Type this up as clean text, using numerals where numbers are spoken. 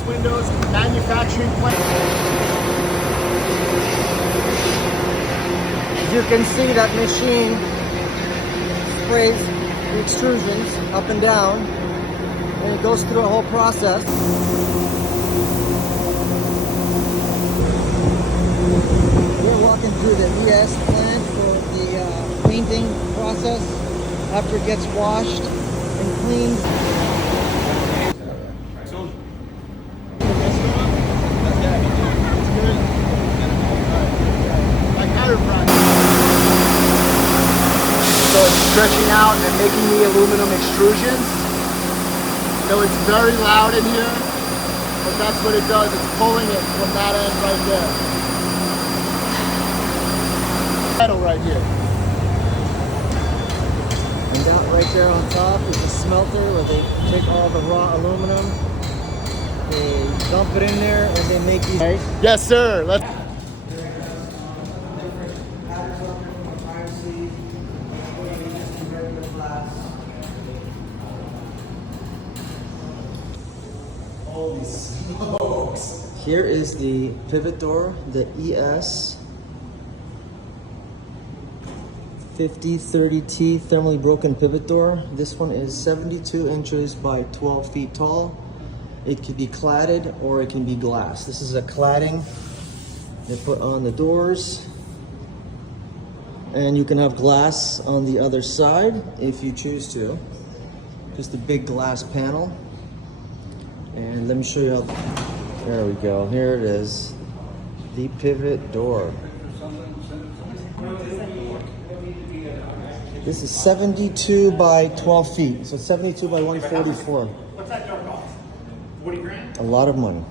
this Windows manufacturing plant. You can see that machine sprays the extrusions up and down, and it goes through a whole process. We're walking through the ES plant for the painting process after it gets washed and cleaned. So it's stretching out and making the aluminum extrusions. So it's very loud in here, but that's what it does. It's pulling it from that end right there. Metal right here. And that right there on top is the smelter where they take all the raw aluminum, they dump it in there, and they make these. Yes, sir. Let's. Holy smokes. Here is the pivot door, the ES 5030T thermally broken pivot door. This one is 72 inches by 12 feet tall. It can be cladded or it can be glass. This is a cladding they put on the doors. And you can have glass on the other side if you choose to. Just a big glass panel. And let me show you how, there we go. Here it is, the pivot door. This is 72 by 12 feet, so 72 by 144. What's that door cost? 40 grand? A lot of money.